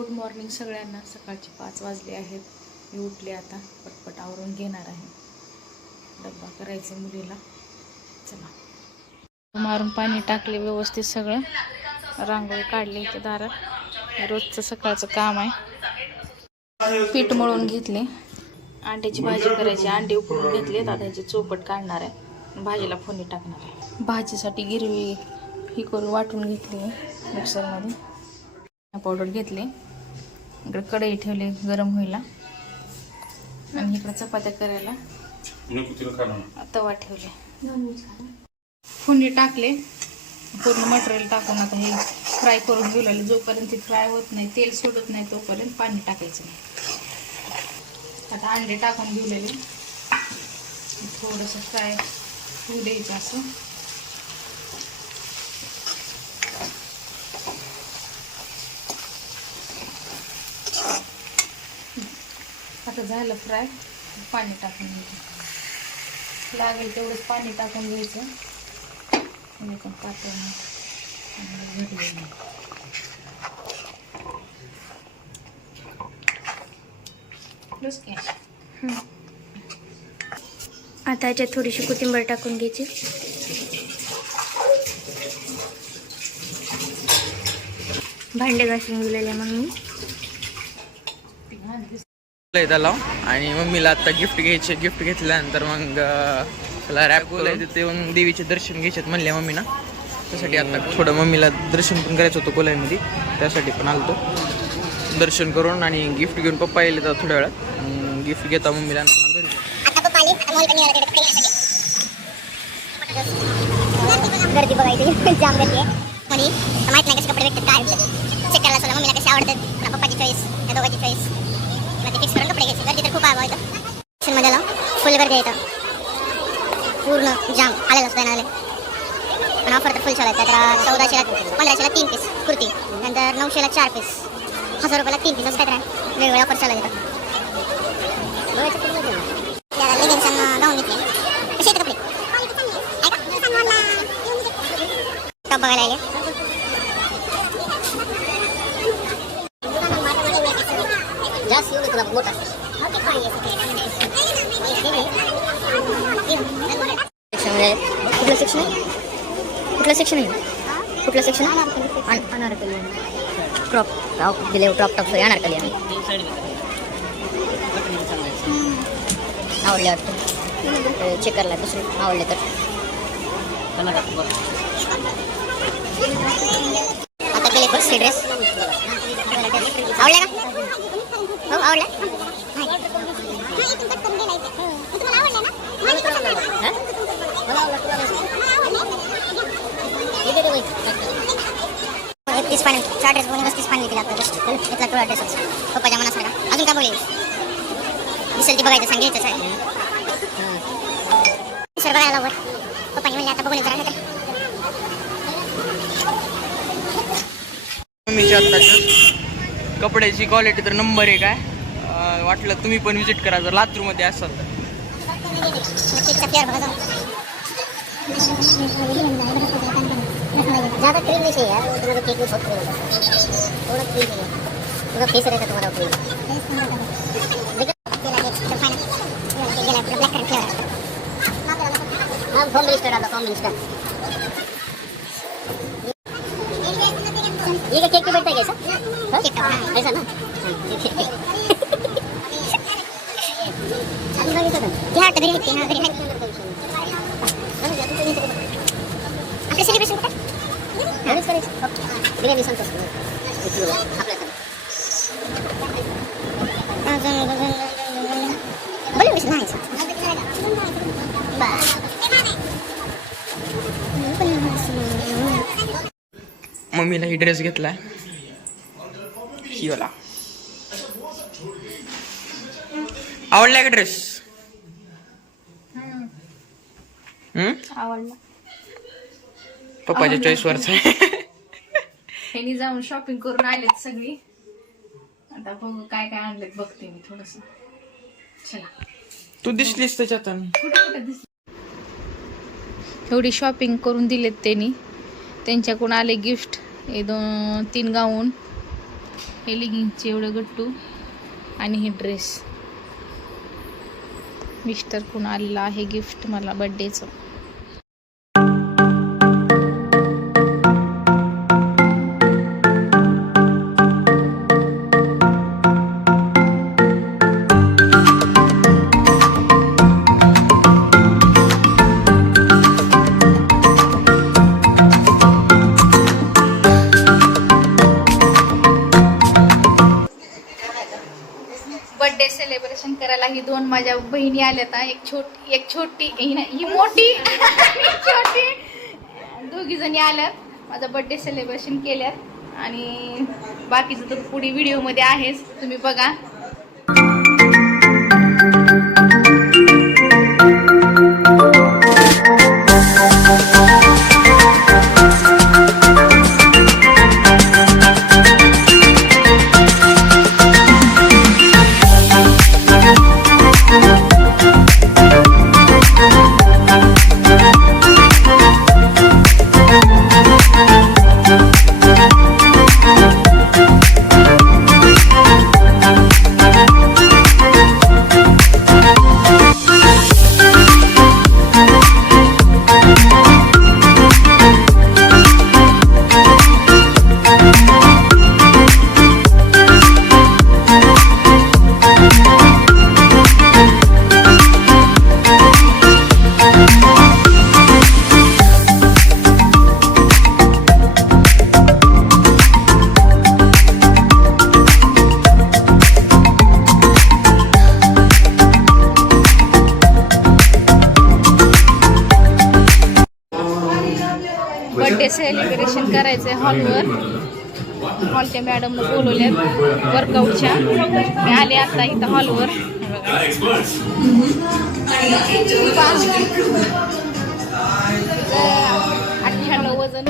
Good morning सगळ्यांना. सकाळचे 5 वाजले आहेत. मी उठले आता, पटपट आवरून घेणार आहे. डब्बा करायचे मुलीला. चला, मारून पाणी टाकले व्यवस्थित, सगळं रांगोळी काढली इथे दारात. रोजचं सकाळचं काम आहे. पीठ मळून घेतले, अंड्याची भाजी करायची. अंडे उकडून घेतले, आता ह्याची चोपट काढणार आहे, भाजीला फोडणी टाकणार आहे. भाजीसाठी गिरवी ही करून वाटून घेतली मिक्सरमध्ये. पावडर घेतले, इकडे कढई ठेवले गरम व्हायला, आणि इकडे चपात्या करायला तवा ठेवले. फोडणी टाकले, पूर्ण मटेरियल टाकून आता हे फ्राय करून घेऊन. जोपर्यंत फ्राय होत नाही, तेल सोडत नाही, तोपर्यंत पाणी टाकायचं नाही. आता अंडे टाकून घेऊलेले, थोडंसं फ्राय होऊ द्यायचं असं. आता झालं फ्राय, पाणी टाकून घ्यायचं. लागेल तेवढंच पाणी टाकून घ्यायचं. आणि पण पातळ आता याच्यात थोडीशी कोथिंबीर टाकून घ्यायची. भांडे घासून गेलेले मग मी त्याला, आणि मम्मीला आता गिफ्ट घ्यायचे. गिफ्ट घेतल्यानंतर मग त्याला रॅप बोलायचं, ते मग देवीचे दर्शन घ्यायचे म्हणले मम्मीना. त्यासाठी आता थोडं मम्मीला दर्शन पण करायचं होतं कोलाईमध्ये, त्यासाठी पण आलतो. दर्शन करून आणि गिफ्ट घेऊन पप्पा येईल तर थोड्या वेळात. गिफ्ट घेता मम्मीला घरी. गर्दी बघायची, जाम गर्दी आहे. म्हणे माहित नाही कसे कपडे भेटतात, काय चेक करायला सोडा. मम्मीला कसे आवडतात, पप्पाची चॉईस, त्या दोघांची चॉईस, मग ते फिक्स करून कपडे घ्यायचे. गर्दी तर खूप आहे इथं. स्टेशनमध्ये जाऊन फुल गर्दी आहे इथं, पूर्ण जाम आलेलं असतं आले. पण ऑफर तर फुल चालू आहे. तर 1400ला 1500ला 3 पीस कुर्ती, नंतर 900ला 4 पीस, 1000 रुपयाला 3 पीस, असं काय आहे. वेगवेगळ्या ऑफर चालू आहे. गाऊन घेतले कसे कपडे टॉप बघायला आले. जास्त येऊ तुला मोठा कुठलं सेक्शन आहे? कुठलं सेक्शन आहे? कुठलं सेक्शन? अनारकली क्रॉप टॉप दिले. क्रॉप टॉप अनारकली आहे. आवडले वाटतं, चेक करायला दुसरे आवडले तर. आता केले फर्स्ट ड्रेस. आवडला का? हो आवडला. तीस पाणी 4 ड्रेस बोलून 30 पाणी दिला. इथला टोळा ड्रेस पप्पाच्या मनासारखा. अजून काय बोलेल दिसेल ते बघायचं, सांगायचं आहे. सर बघायला वर पप्पाने म्हणले आता बघून जरा. मम्मीच्या आत्ताच्या कपड्याची क्वालिटी तर नंबर 1 आहे. वाटलं तुम्ही पण विजिट करा जर लातूरमध्ये असाल तर. ज़्यादा क्रीम नहीं चाहिए यार, तुम्हारा केक भी बहुत क्रीम होता है. थोड़ा क्रीम चाहिए, पूरा फेस रहेगा तुम्हारा क्रीम. हाँ फॉर्म मिनिस्टर डालो, फॉर्म मिनिस्टर. ये केक पे बैठता है कैसा? ऐसा ना. क्या घरी भेटते ना, घरी आपले सेलिब्रेशन कुठे? घरीच करायचं. बिर्याणी सांगतो मम्मीला ही ड्रेस घेतलाय, हिला आवडलाय का ड्रेस? आवडला. पप्पाच्या चॉईस वरच आहे. ह्यानी जाऊन शॉपिंग करून आलेत सगळी. आता बघू काय काय आणलेत, बघते मी थोडस. चला, तू दिसलीस त्याच्यात. कुठे दिसली? एवढी शॉपिंग करून दिलेत त्यांनी. त्यांच्याकडून आले गिफ्ट. हे 2-3 गाऊन, हे लेगिंगचे एवढं गट्टू आणि हे ड्रेस मिस्टर कोण आलेला आहे गिफ्ट मला बर्थडेचं. बर्थडे सेलिब्रेशन करायला ही दोन माझ्या बहिणी आल्यात. एक छोटी ही मोठी एक छोटी, दोघी जणी आल्यात माझा बर्थडे सेलिब्रेशन केल्यात आणि बाकीचं तर पुढे व्हिडिओमध्ये आहेच, तुम्ही बघा. बर्थडे सेलिब्रेशन करायचंय हॉलवर. हॉलच्या मॅडमनं बोलवल्यात वर्कआउटच्या. मी आले आता इथं हॉलवर. 98 वजन.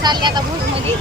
चालले आता भोजमध्ये.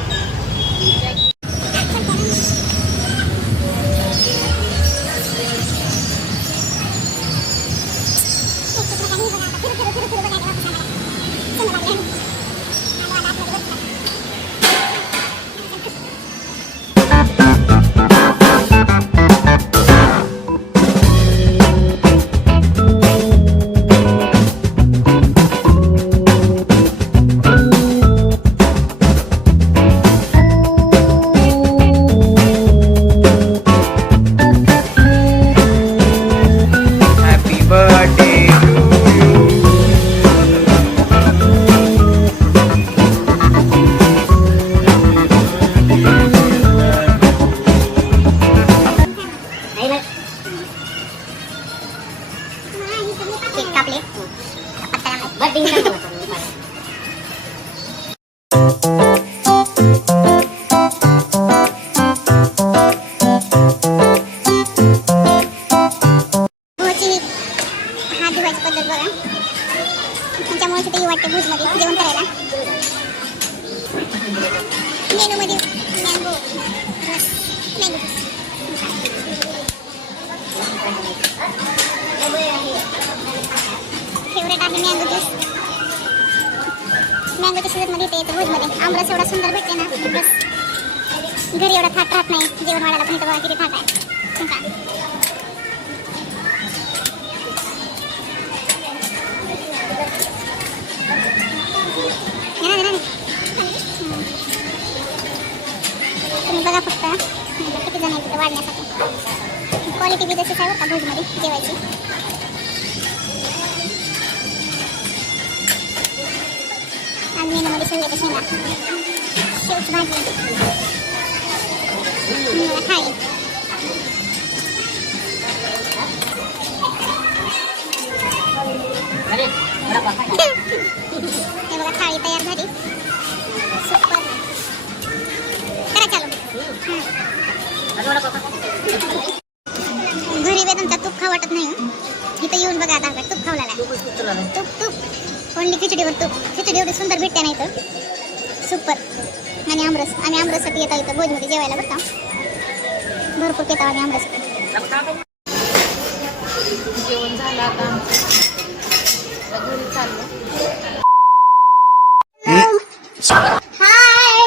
फेवरेट आहे मँगो ज्यूस. मँगोच्या सीझनमध्ये इथे येतं भुजमध्ये. आमरस एवढा सुंदर भेटते ना की बस. घरी एवढा थाट राहत नाही जेवण वाढायला, पण इथं बघा किती थाट आहे. ठीक आहे. तुम्ही बघा फक्त किती जण आहेत वाढण्यासाठी. क्वालिटी बी तशीच आहे बरं का भुजमध्ये जेवायची. आज मेनूमध्ये शेवग्याच्या शेंगा, शेवची भाजी, थाळी. हे बघा थाळी तयार झाली. सुपर. करा चालू. घरी वेदांचा तूप खाऊ वाटत नाही. इथं येऊन बघा आता तूप खावला तूप ओनली खिचडीवर तूप. खिचडी एवढी सुंदर भेटते नाही तर सुपर. आणि आमरस, आम्ही आमरससाठी येतो इथं भोजमध्ये जेवायला बरं का. भरपूर येतो आम्ही आमरससाठी. जेवण झालं आता आमचं, घरी चाललो. हाय,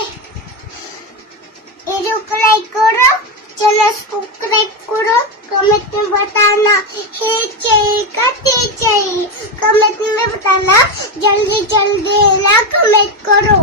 लाइक करो, चैनल सब्सक्राइब करो, कमेंट में बताना हे चाहिए का ते चाहिए, कमेंट में बताना जल्दी जल्दी ना कमेंट करो.